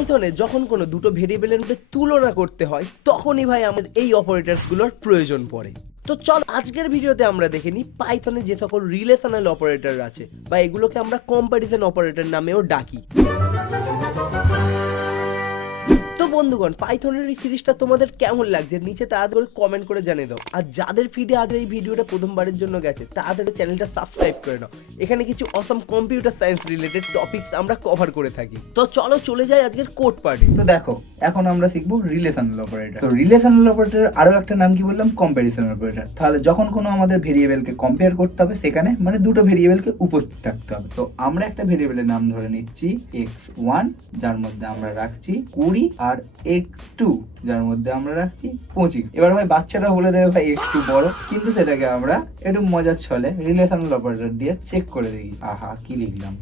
পাইথনে যখন কোনো দুটো ভেরিয়েবলের মধ্যে তুলনা করতে হয় তখনই ভাই আমাদের এই অপারেটরসগুলোর প্রয়োজন পড়ে। তো চল আজকের ভিডিওতে আমরা দেখে নিই পাইথনে যে সকল রিলেশনাল অপারেটর আছে বা এগুলোকে আমরা কম্প্যারিজন অপারেটর নামেও ডাকি। তো বন্ধুগণ, পাইথনের এই সিরিজটা তোমাদের কেমন লাগছে নিচে তাড়াতাড়ি করে কমেন্ট করে জানিয়ে দাও। আর যাদের ফিডে আগে এই ভিডিওটা প্রথমবারের জন্য গেছে তাড়াতাড়ি চ্যানেলটা সাবস্ক্রাইব করে নাও। এখানে কিছু অসম কম্পিউটার সায়েন্স রিলেটেড টপিকস আমরা কভার করে থাকি। তো চলো চলে যাই আজকের কোড পার্টে। তো দেখো, এখন আমরা শিখবো রিলেশনাল অপারেটর। তো রিলেশনাল অপারেটর আরো একটা নাম কি বললাম, কম্প্যারিজন অপারেটর। তাহলে যখন কোনো আমাদের ভেরিয়েবলকে কম্পেয়ার করতে হবে সেখানে মানে দুটো ভেরিয়েবলকে উপস্থিত থাকতে হবে। তো আমরা একটা ভেরিয়েবলের নাম ধরে নিচ্ছি x1, যার মধ্যে আমরা রাখছি 20, আর x2 যার মধ্যে আমরা রাখছি 25। এবার ভাই বাচ্চারা বলে দেবে ভাই x2 বড়, কিন্তু সেটাকে আমরা একটু মজার ছলে রিলেশনাল অপারেটর দিয়ে চেক করে দেখি। আহা, কি লিখলাম।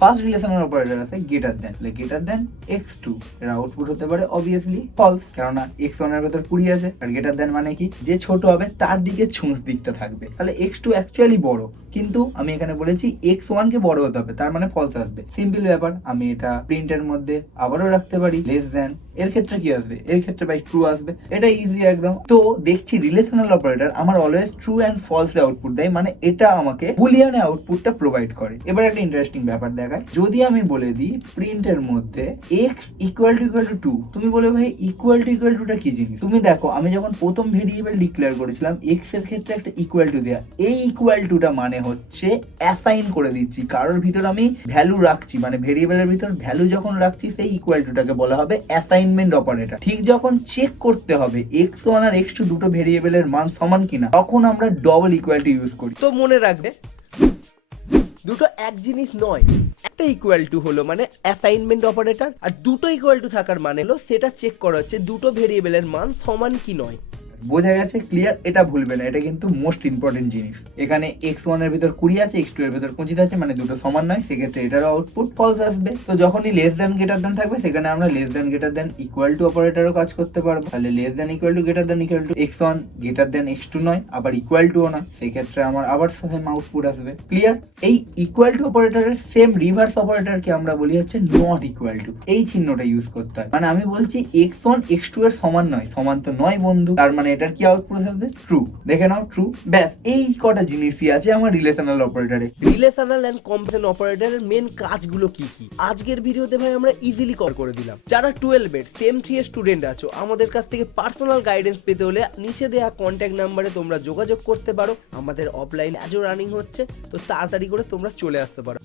ফার্স্ট রিলেশনাল অপারেটর আছে গ্রেটার দেন, তাহলে গ্রেটার দেন x2 এর আউটপুট হতে পারে অবভিয়াসলি ফলস, কেননা x1 এর ভেতর 20 আছে। আর গ্রেটার দেন মানে কি, যে ছোট হবে তার দিকে ছুঁচ দিকটা থাকবে। তাহলে x2 অ্যাকচুয়ালি বড়, কিন্তু আমি এখানে বলেছি x1 কে বড় হতে হবে, তার মানে ফলস আসবে। সিম্পল ব্যাপার। আমি এটা প্রিন্টের মধ্যে আবারও রাখতে পারি লেস দেন, এর ক্ষেত্রে কি আসবে, এর ক্ষেত্রে ভাই ট্রু আসবে। এটা ইজি একদম। তো দেখছি রিলেশনাল অপারেটর আমার always true and false output দেয়, মানে এটা আমাকে বুলিয়ানে আউটপুটটা প্রোভাইড করে। এবার একটা ইন্টারেস্টিং ব্যাপার দেখায়, যদি আমি বলে দিই প্রিন্টের মধ্যে x ইকুয়াল টু 2, তুমি বলে ভাই ইকুয়াল টুটা কি জিনিস। তুমি দেখো, আমি যখন প্রথম ভেরিয়েবল ডিক্লেয়ার করেছিলাম x এর ক্ষেত্রে একটা ইকুয়াল টু দেয়া, এই ইকুয়াল টুটা মানে হচ্ছে অ্যাসাইন করে দিচ্ছি, কারোর ভিতর আমি ভ্যালু রাখছি, মানে ভেরিয়েবলের ভিতর ভ্যালু যখন রাখছি সেই ইকুয়াল টুটাকে বলা হবে অ্যাসাইনমেন্ট অপারেটর। ঠিক যখন চেক করতে হবে x1 আর x2 দুটো ভেরিয়েবলের মান সমান কিনা, তখন আমরা ডবল ইকুয়াল টু ইউজ করি। তো মনে রাখবে দুটো এক জিনিস নয়, একটা ইকুয়াল টু হলো মানে অ্যাসাইনমেন্ট অপারেটর, আর দুটো ইকুয়াল টু থাকার মানে হলো সেটা চেক করা হচ্ছে দুটো ভেরিয়েবলের মান সমান কি নয়। বোঝা গেছে? ক্লিয়ার? এটা ভুলবে না, এটা কিন্তু মোস্ট ইম্পর্টেন্ট জিনিস। এখানে x1 এর ভিতর 20 আছে, x2 এর ভিতর 25 আছে, মানে দুটো সমান নয়, সেক্ষেত্রে এটারও আউটপুট ফলস আসবে। তো যখনই লেস দেন গ্রেটার দেন থাকবে সেখানে আমরা less than greater than equal to অপারেটরও কাজ করতে পারবো। তাহলে less than equal to x1 greater than x2 নয়, আবার ইকুয়াল টুও নয়, সেই ক্ষেত্রে আমার আবার সেম আউটপুট আসবে। ক্লিয়ার? এই ইকুয়াল টু অপারেটরের সেম রিভার্স অপারেটরকে আমরা বলি হচ্ছে নট ইকুয়াল টু। এই চিহ্নটা ইউজ করতে হয়, মানে আমি বলছি x1 x2 এর সমান নয়, সমান তো নয় বন্ধু, তার মানে এটার কি আউটপুট আসবে? ট্রু। দেখে নাও, ট্রু। ব্যাস, এই কটা জিনিসই আছে আমার রিলেশনাল অপারেটরে। রিলেশনাল এন্ড কম্প্যারিজন অপারেটরের মেন কাজগুলো কি কি আজকের ভিডিওতে ভাই আমরা ইজিলি কভার করে দিলাম। যারা 12 এর সেম 3 এর স্টুডেন্ট আছো, আমাদের কাছ থেকে পার্সোনাল গাইডেন্স পেতে হলে নিচে দেওয়া কন্ট্যাক্ট নাম্বারে তোমরা যোগাযোগ করতে পারো। আমাদের অফলাইন আজও রানিং হচ্ছে, তো তাড়াতাড়ি করে তোমরা চলে আসতে পারো।